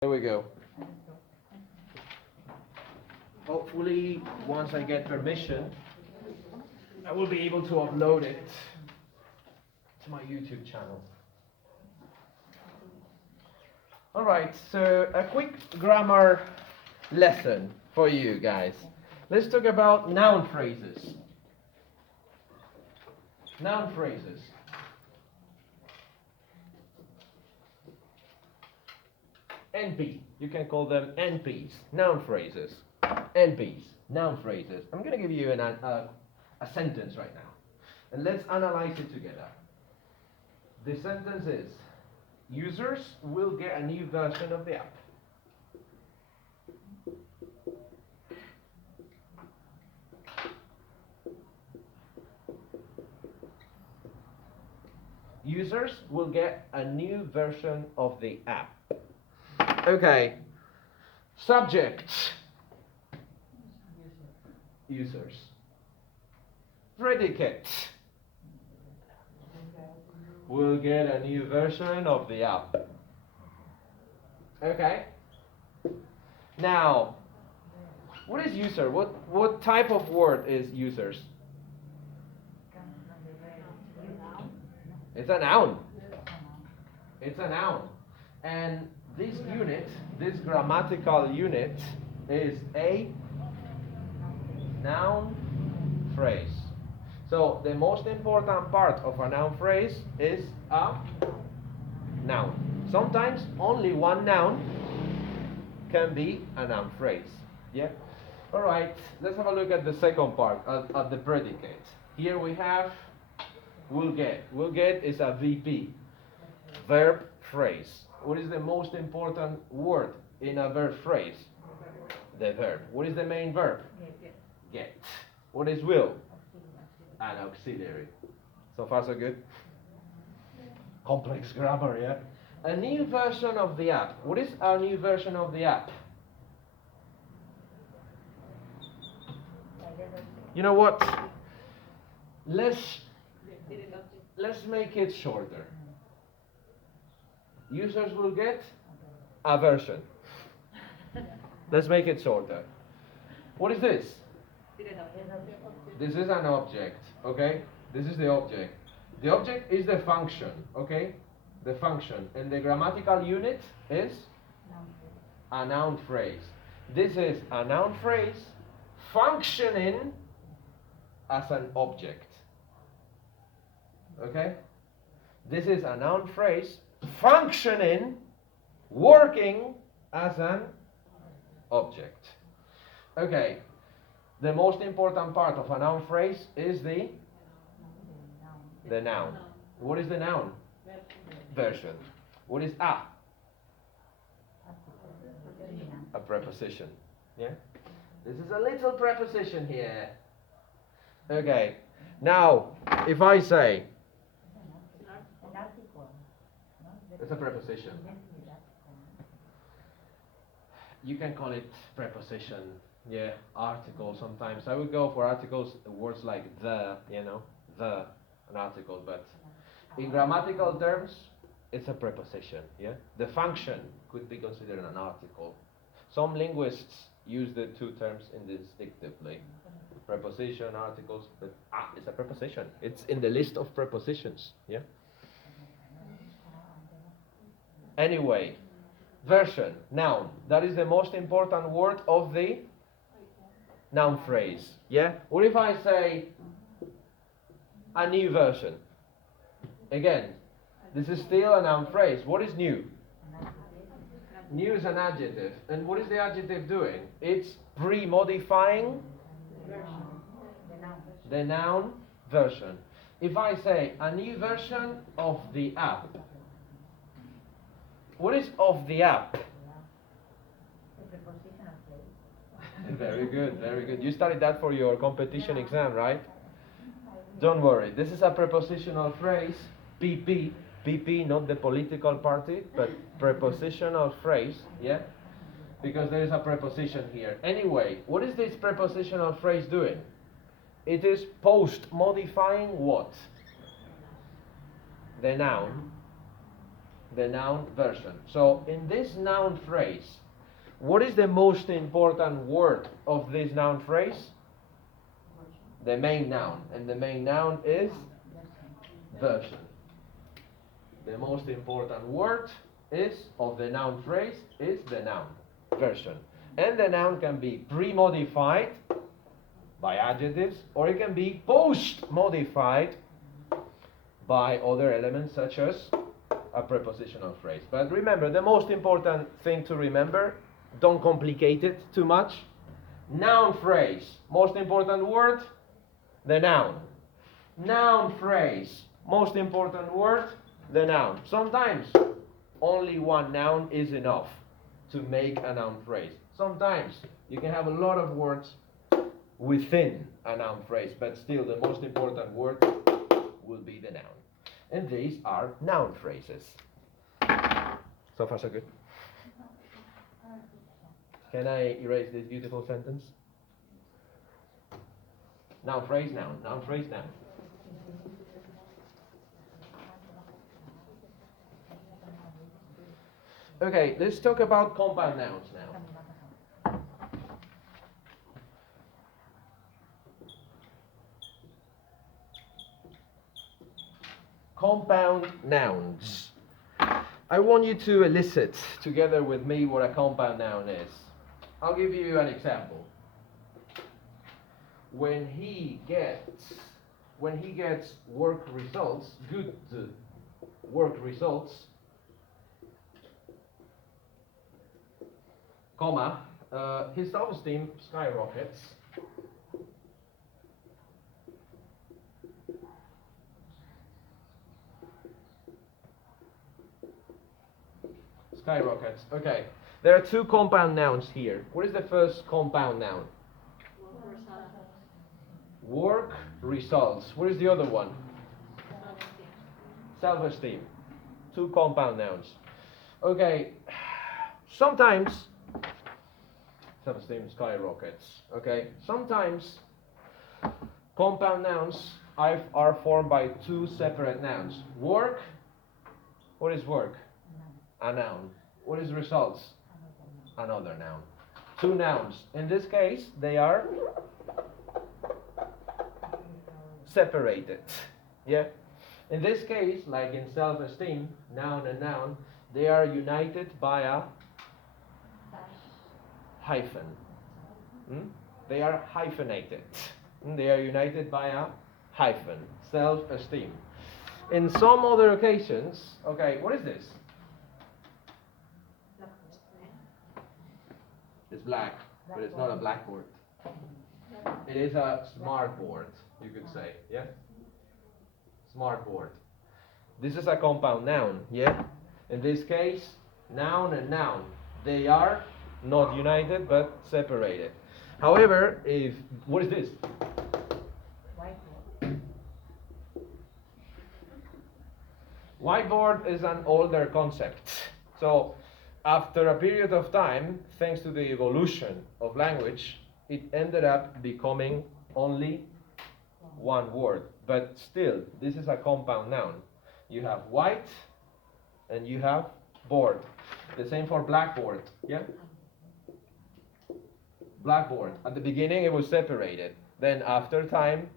There we go. Hopefully, once I get permission, I will be able to upload it to my YouTube channel. Alright, so a quick grammar lesson for you guys. Let's talk about noun phrases. Noun phrases. NP. You can call them NPs, noun phrases. NPs, noun phrases. I'm going to give you a sentence right now. And let's analyze it together. The sentence is, users will get a new version of the app. Users will get a new version of the app. Okay. Subject. Users. Predicate. Will get a new version of the app. Okay. Now, what is user? What type of word is users? It's a noun. It's a noun. And this unit, this grammatical unit, is a noun phrase. So the most important part of a noun phrase is a noun. Sometimes only one noun can be a noun phrase. Yeah? Alright, let's have a look at the second part, at the predicate. Here we have will get. Will get is a VP, verb phrase. What is the most important word in a verb phrase? The verb. What is the main verb? Get. What is will? An auxiliary. So far so good? Complex grammar, yeah? A new version of the app. What is our new version of the app? You know what? Let's make it shorter. Users will get a version. Let's make it shorter. What is this? This is an object, okay? This is the object. The object is the function, okay? The function. And the grammatical unit is a noun phrase. This is a noun phrase functioning as an object. Okay? This is a noun phrase functioning, working as an object. Okay. The most important part of a noun phrase is the noun. What is the noun? Version. What is a? A preposition. Yeah? This is a little preposition here. Okay. Now, if I say, it's a preposition. You can call it preposition. Yeah, article sometimes. I would go for articles, words like the, the, an article, but in grammatical terms, it's a preposition, yeah? The function could be considered an article. Some linguists use the two terms indistinctively. Preposition, articles, but it's a preposition. It's in the list of prepositions, yeah? Anyway, version, noun. That is the most important word of the noun phrase. Yeah? What if I say a new version? Again, this is still a noun phrase. What is new? New is an adjective. And what is the adjective doing? It's pre-modifying the noun version. If I say a new version of the app, what is of the app? Very good, very good. You studied that for your competition exam, right? Don't worry. This is a prepositional phrase, PP. PP, not the political party, but prepositional phrase, yeah? Because there is a preposition here. Anyway, what is this prepositional phrase doing? It is post-modifying what? The noun the noun version. So in this noun phrase, what is the most important word of this noun phrase? The main noun. And the main noun is version. The most important word is of the noun phrase is the noun version. And the noun can be pre-modified by adjectives, or it can be post-modified by other elements such as a prepositional phrase. But remember, the most important thing to remember, don't complicate it too much. Noun phrase, most important word, the noun. Noun phrase, most important word, the noun. Sometimes only one noun is enough to make a noun phrase. Sometimes you can have a lot of words within a noun phrase, but still the most important word will be the noun. And these are noun phrases. So far so good. Can I erase this beautiful sentence? Noun phrase, noun. Noun phrase, noun. Okay, let's talk about compound nouns now. Compound nouns. I want you to elicit together with me what a compound noun is. I'll give you an example. When he gets work results, good work results, comma, his self-esteem skyrockets. Skyrockets. Okay. There are two compound nouns here. What is the first compound noun? Work results. What is the other one? Self-esteem. Two compound nouns. Okay. Sometimes self-esteem skyrockets. Okay. Sometimes compound nouns are formed by two separate nouns. Work. What is work? A noun. What is results? Another noun. Two nouns. In this case, they are separated. Yeah? In this case, like in self-esteem, noun and noun, they are united by a hyphen. They are hyphenated. They are united by a hyphen. Self-esteem. In some other occasions, okay, what is this? It's black, but it's not a blackboard. It is a smart board, you could say, yeah? Smart board. This is a compound noun, yeah? In this case, noun and noun, they are not united but separated. However, what is this? Whiteboard. Whiteboard is an older concept. So, after a period of time, thanks to the evolution of language, it ended up becoming only one word. But still, this is a compound noun. You have white and you have board. The same for blackboard, yeah? Blackboard. At the beginning it was separated. Then after time,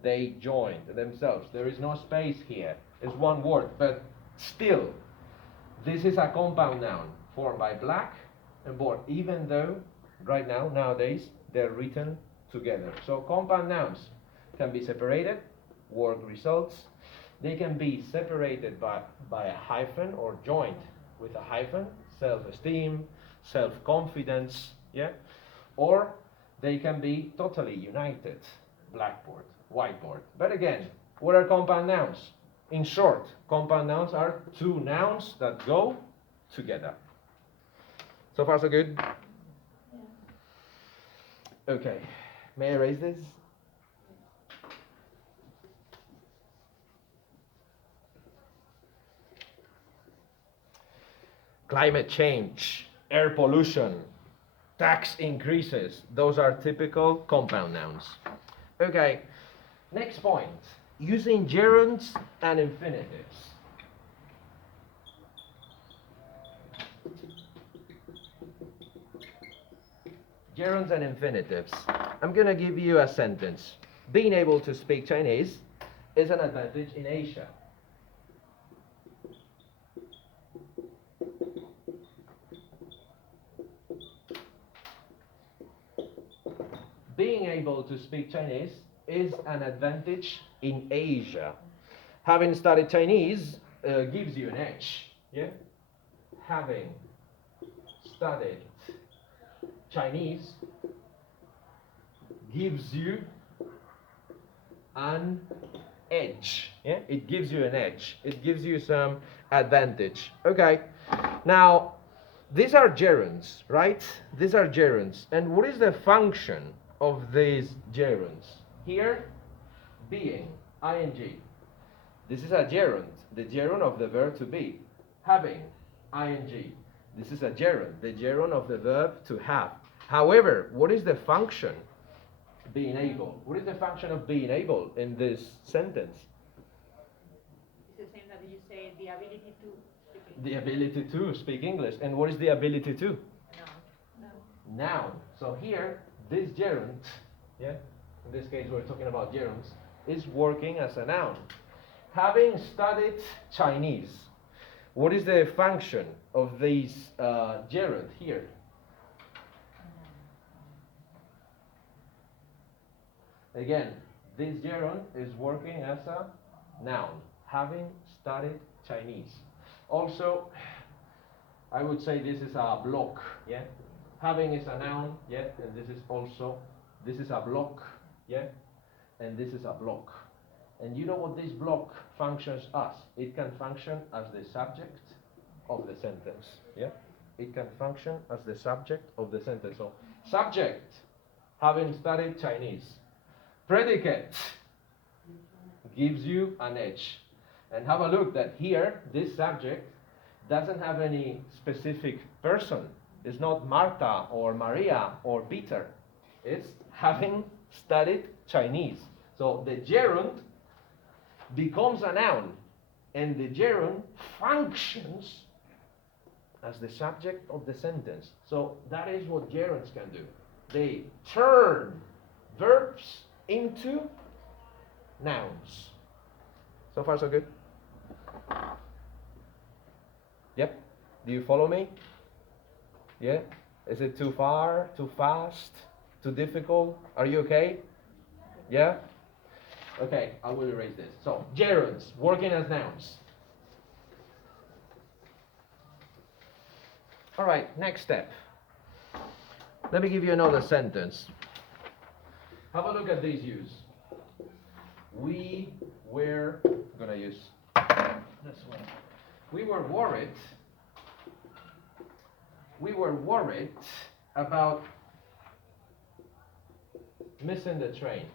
they joined themselves. There is no space here. It's one word, but still, this is a compound noun formed by black and board, even though right now, nowadays, they're written together. So compound nouns can be separated, work results. They can be separated by a hyphen or joined with a hyphen, self-esteem, self-confidence, yeah? Or they can be totally united, blackboard, whiteboard. But again, what are compound nouns? In short, compound nouns are two nouns that go together. So far so good? Yeah. Okay, may I erase this? Climate change, air pollution, tax increases, those are typical compound nouns. Okay, next point, using gerunds and infinitives. Gerunds and infinitives. I'm going to give you a sentence. Being able to speak Chinese is an advantage in Asia. Being able to speak Chinese is an advantage in Asia. Having studied Chinese gives you an edge. Yeah? Having studied Chinese gives you an edge. Yeah? It gives you an edge. It gives you some advantage. Okay. Now, these are gerunds, right? These are gerunds. And what is the function of these gerunds? Here, being, ing. This is a gerund, the gerund of the verb to be. Having, ing. This is a gerund, the gerund of the verb to have. However, what is the function? Being able. What is the function of being able in this sentence? It's the same that you say, the ability to speak English. The ability to speak English. And what is the ability to? Noun. Noun. So here, this gerund, yeah, in this case we're talking about gerunds, is working as a noun. Having studied Chinese, what is the function of this gerund here? Again, this gerund is working as a noun. Having studied Chinese. Also, I would say this is a block, yeah? Having is a noun, yeah? And this is a block, yeah? And this is a block. And you know what this block functions as? It can function as the subject of the sentence, yeah? It can function as the subject of the sentence. So, subject, having studied Chinese. Predicate gives you an edge. And have a look that here, this subject doesn't have any specific person. It's not Marta or Maria or Peter. It's having studied Chinese. So the gerund becomes a noun, and the gerund functions as the subject of the sentence. So that is what gerunds can do. They turn verbs into nouns. So far, so good? Yep. Do you follow me? Yeah? Is it too far? Too fast? Too difficult? Are you okay? Yeah? Okay, I will erase this. So, gerunds, working as nouns. Alright, next step. Let me give you another sentence. Have a look at these use. We were, I'm gonna use this one. We were worried about missing the train.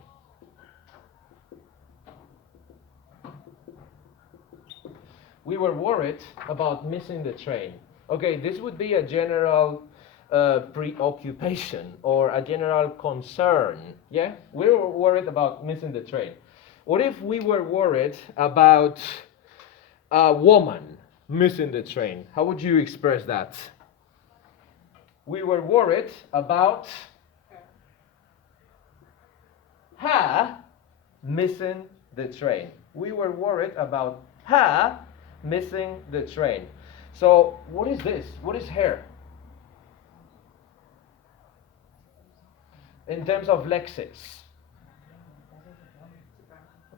We were worried about missing the train. Okay, this would be a general preoccupation or a general concern. Yeah? We were worried about missing the train. What if we were worried about a woman missing the train? How would you express that? We were worried about her missing the train. We were worried about her missing the train. So, what is this? What is her? In terms of lexis.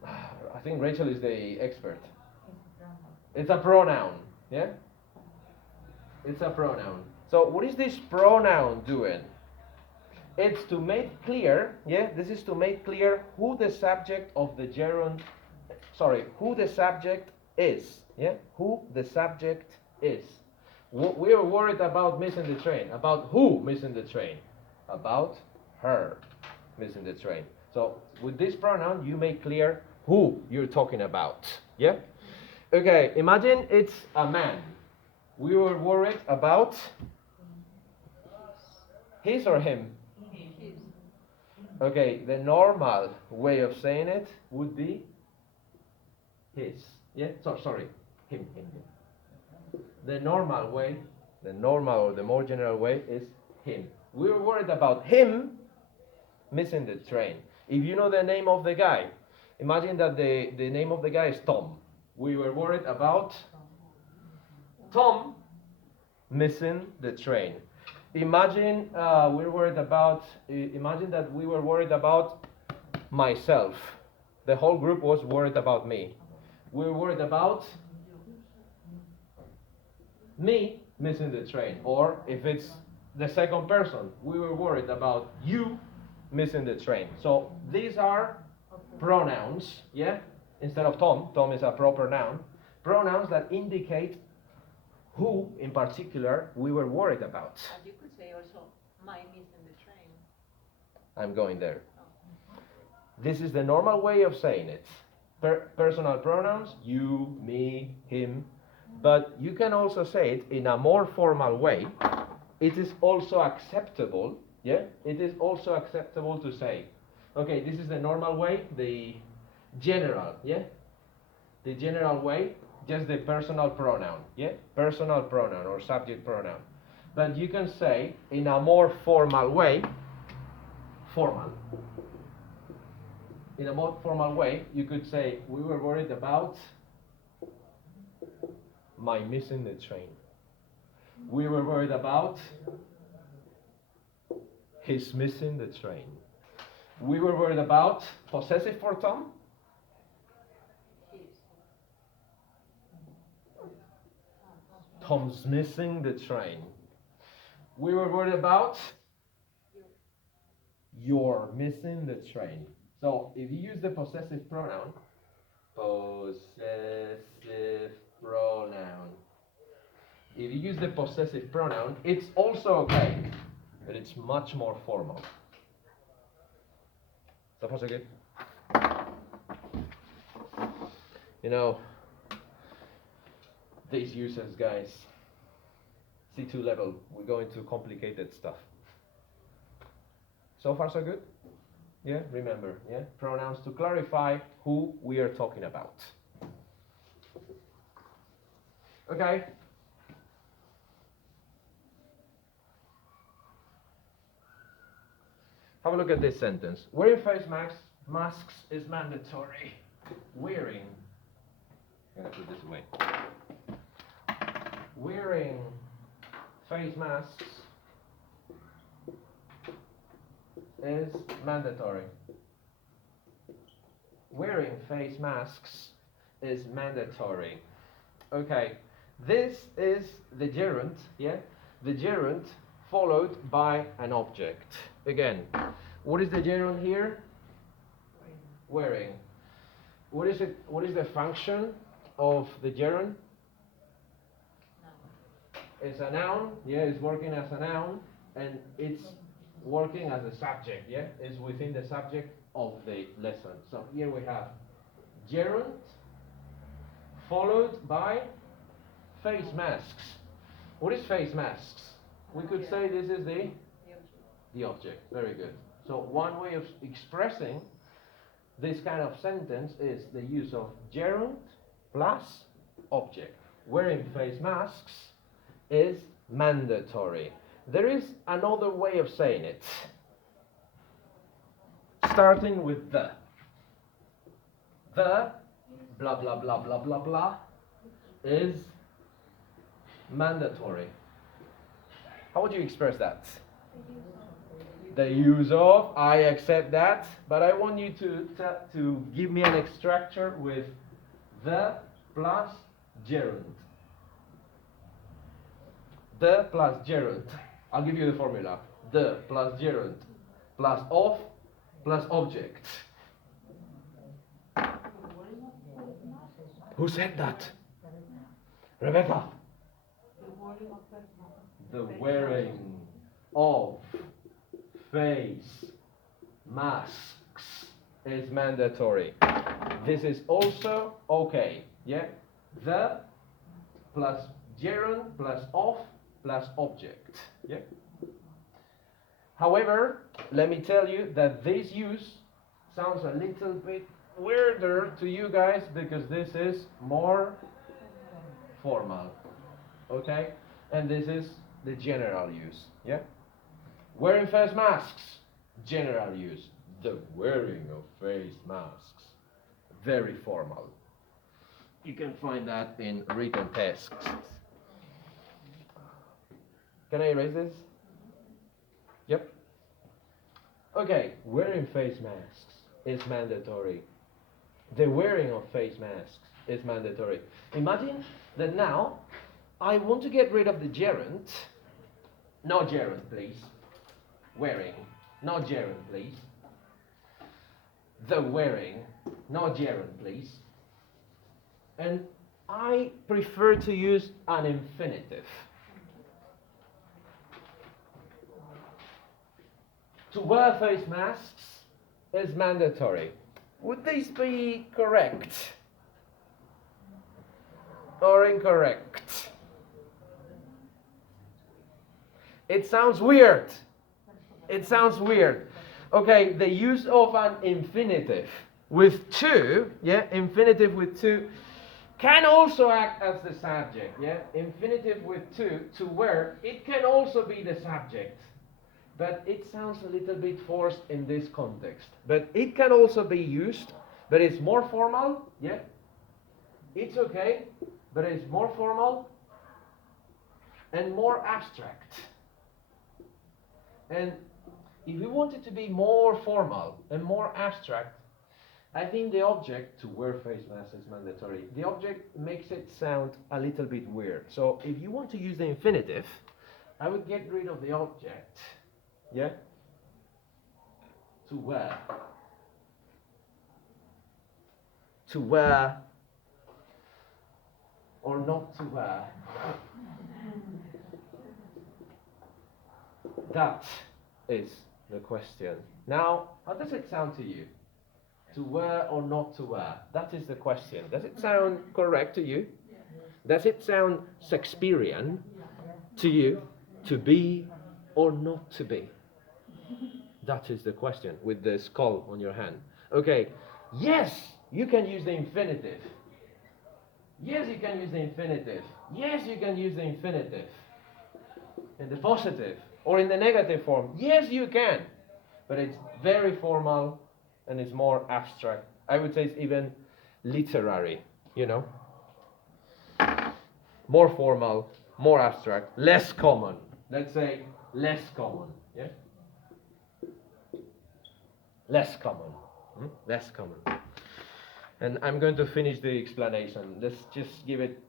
I think Rachel is the expert. It's a pronoun, yeah? It's a pronoun. So what is this pronoun doing? It's to make clear, yeah? This is to make clear who the subject of the gerund, who the subject is, yeah? Who the subject is. We are worried about missing the train. About who missing the train? About her missing the train. So with this pronoun, you make clear who you're talking about. Yeah? Okay, imagine it's a man. We were worried about his or him? His. Okay, the normal way of saying it would be his. Yeah? So, sorry, him. The normal way, the normal or the more general way is him. We were worried about him missing the train. If you know the name of the guy, imagine that the name of the guy is Tom. We were worried about Tom missing the train. Imagine imagine that we were worried about myself. The whole group was worried about me. We were worried about me missing the train. Or if it's the second person, we were worried about you missing the train. So these are pronouns, yeah? Instead of Tom, Tom is a proper noun. Pronouns that indicate who, in particular, we were worried about. But you could say also, my missing the train. I'm going there. Oh. This is the normal way of saying it. Personal pronouns, you, me, him. But you can also say it in a more formal way. It is also acceptable, yeah? It is also acceptable to say, okay, this is the normal way, the general, yeah? The general way, just the personal pronoun, yeah? Personal pronoun or subject pronoun. But you can say in a more formal way, formal. In a more formal way, you could say, we were worried about my missing the train. We were worried about his missing the train. We were worried about possessive for Tom. Tom's missing the train. We were worried about you're missing the train. So if you use the possessive pronoun, if you use the possessive pronoun, it's also okay, but it's much more formal. So far so good? You know, these users, guys, C2 level, we go into complicated stuff. So far so good? Yeah, remember, yeah? Pronouns to clarify who we are talking about. Okay. Have a look at this sentence. Wearing face masks is mandatory. Wearing, I'm gonna put this away. Wearing face masks is mandatory. Wearing face masks is mandatory. Okay, this is the gerund, yeah? The gerund followed by an object. Again, what is the gerund here? Wearing. What is it? What is the function of the gerund? It's a noun, yeah, it's working as a noun, and it's working as a subject, yeah? It's within the subject of the lesson. So here we have gerund followed by face masks. What is face masks? We could say this is the object. Very good. So one way of expressing this kind of sentence is the use of gerund plus object. Wearing face masks is mandatory. There is another way of saying it. Starting with the. The, blah, blah, blah, blah, blah, blah, is mandatory. How would you express that? The use of, I accept that, but I want you to give me an extractor with the plus gerund. The plus gerund. I'll give you the formula. The plus gerund plus of plus object. Who said that? Rebecca. The wearing of face masks is mandatory. This is also okay. Yeah? The plus gerund plus of plus object. Yeah? However, let me tell you that this use sounds a little bit weirder to you guys because this is more formal. Okay? And this is the general use. Yeah? Wearing face masks, general use. The wearing of face masks, very formal. You can find that in written tests. Can I erase this? Yep. Okay, wearing face masks is mandatory. The wearing of face masks is mandatory. Imagine that now I want to get rid of the gerund. No gerund, please. Wearing. No gerund, please. The wearing. No gerund, please. And I prefer to use an infinitive. To wear face masks is mandatory. Would this be correct or incorrect? It sounds weird. It sounds weird. Okay, the use of an infinitive with to, yeah, infinitive with can also act as the subject, yeah? Infinitive with to wear, it can also be the subject. But it sounds a little bit forced in this context. But it can also be used, but it's more formal, yeah? It's okay, but it's more formal and more abstract. And if we want it to be more formal and more abstract, I think the object to wear face mask is mandatory. The object makes it sound a little bit weird. So if you want to use the infinitive, I would get rid of the object. Yeah? To wear. To wear or not to wear. That is the question. Now, how does it sound to you? To wear or not to wear? That is the question. Does it sound correct to you? Does it sound Shakespearean to you? To be or not to be? That is the question with the skull on your hand. Okay, yes, you can use the infinitive. Yes, you can use the infinitive. Yes, you can use the infinitive. In the positive or in the negative form. Yes, you can. But it's very formal and it's more abstract. I would say it's even literary, you know. More formal, more abstract, less common. Let's say less common, yeah? Less common. Less common. And I'm going to finish the explanation. Let's just give it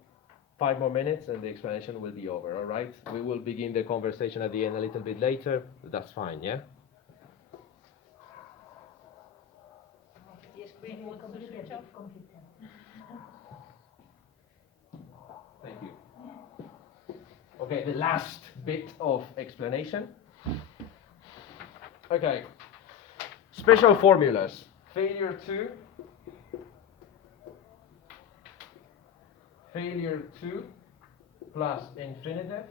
5 more minutes and the explanation will be over, all right? We will begin the conversation at the end a little bit later. That's fine, yeah? The screen wants to switch off. Thank you. Okay, the last bit of explanation. Okay. Special formulas. Failure to plus infinitive.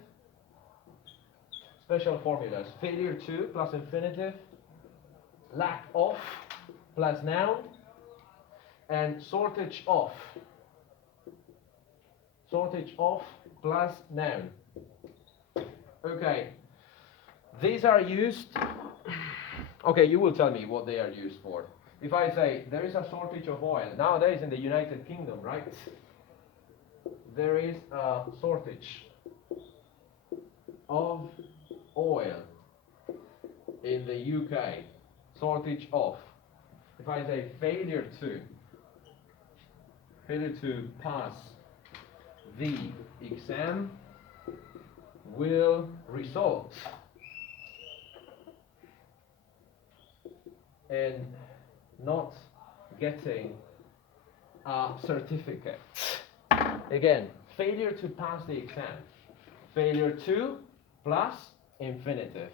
Special formulas. Failure to plus infinitive. Lack of plus noun. And shortage of. Shortage of plus noun. Okay. These are used. Okay, you will tell me what they are used for. If I say there is a shortage of oil, nowadays in the United Kingdom, right? There is a shortage of oil in the UK. Shortage of. If I say failure to pass the exam will result in not getting a certificate. Again, failure to pass the exam. Failure to plus infinitive.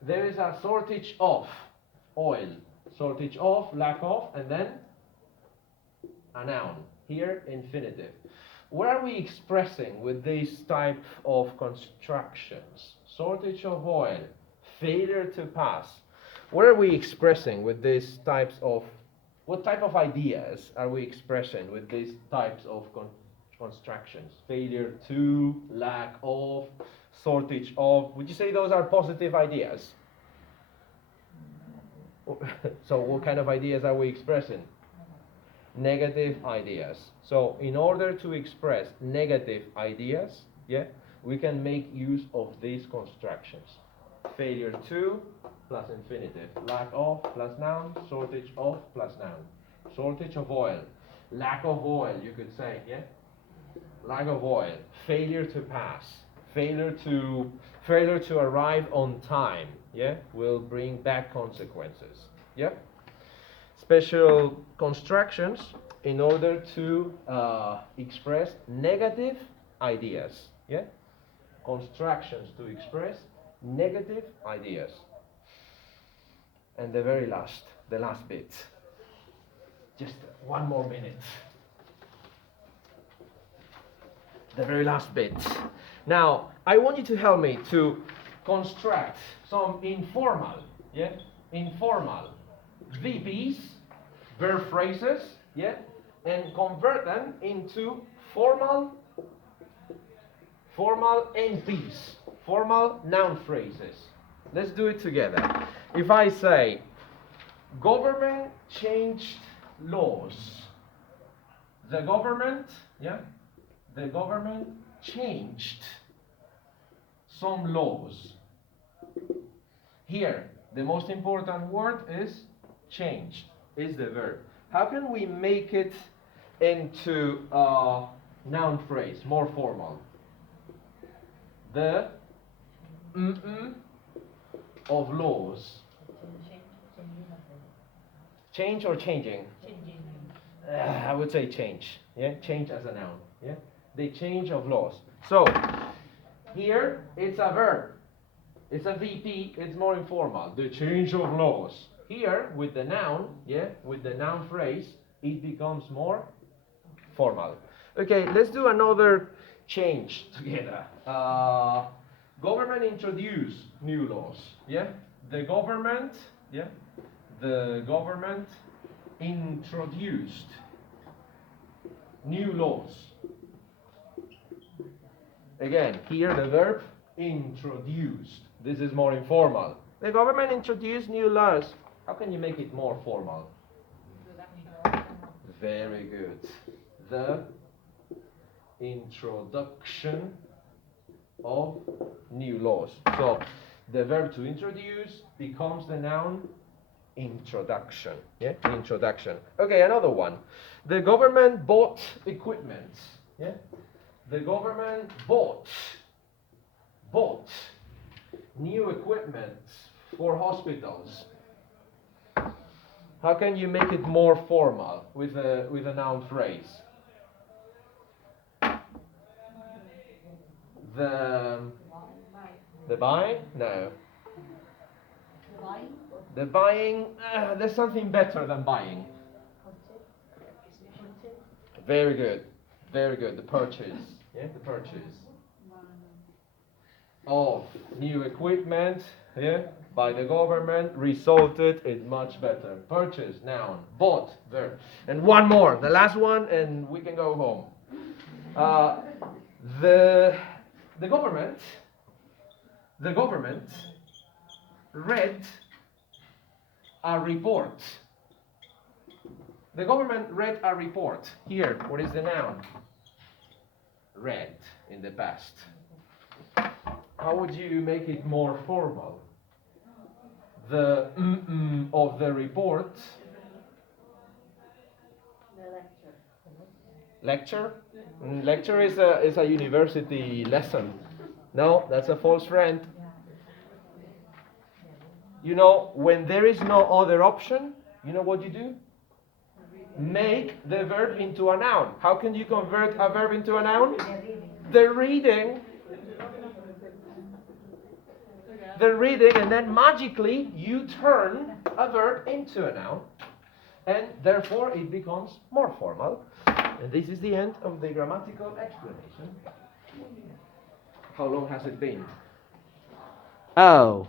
There is a shortage of oil. Shortage of, lack of, and then a noun. Here, infinitive. What are we expressing with these type of constructions? Shortage of oil, failure to pass. What are we expressing with these types of, what type of ideas are we expressing with these types of constructions? Failure to, lack of, shortage of. Would you say those are positive ideas? So what kind of ideas are we expressing? Negative ideas. So in order to express negative ideas, yeah, we can make use of these constructions. Failure to plus infinitive. Lack of plus noun. Shortage of plus noun. Shortage of oil. Lack of oil, you could say, yeah? Lack of oil. Failure to pass. Failure to arrive on time, yeah, will bring bad consequences. Yeah? Special constructions in order to express negative ideas. Yeah? Constructions to express negative ideas. And the very last, the last bit. Just one more minute. The very last bit. Now, I want you to help me to construct some informal, yeah, informal VPs, verb phrases, yeah, and convert them into formal NPs, formal noun phrases. Let's do it together. If I say, government changed laws, the government, yeah, the government changed some laws. Here, the most important word is changed, is the verb. How can we make it into a noun phrase, more formal? The of laws. Change or changing? I would say change. Yeah, change as a noun. Yeah, the change of laws. So here it's a verb. It's a VP. It's more informal. The change of laws. Here with the noun, yeah, with the noun phrase, it becomes more formal. Okay, let's do another change together. Government introduced new laws. Yeah, the government. Yeah, the government introduced new laws. Again, here the verb introduced. This is more informal. The government introduced new laws. How can you make it more formal? Very good. The introduction of new laws. So the verb to introduce becomes the noun introduction. Yeah, introduction. Okay, another one. The government bought equipment. Yeah, the government bought new equipment for hospitals. How can you make it more formal with a noun phrase? The buying? No. The buying, there's something better than buying. Very good. Very good. The purchase. Yeah, the purchase of new equipment, yeah, by the government resulted in much better. Purchase, noun. Bought, verb. And one more, the last one, and we can go home. The government read a report. The government read a report. Here, what is the noun? Read in the past. How would you make it more formal? The of the report. Lecture? Lecture is a university lesson. No, that's a false friend. You know, when there is no other option, you know what you do? Make the verb into a noun. How can you convert a verb into a noun? The reading. The reading, and then magically you turn a verb into a noun, and therefore it becomes more formal. And this is the end of the grammatical explanation. How long has it been? Oh.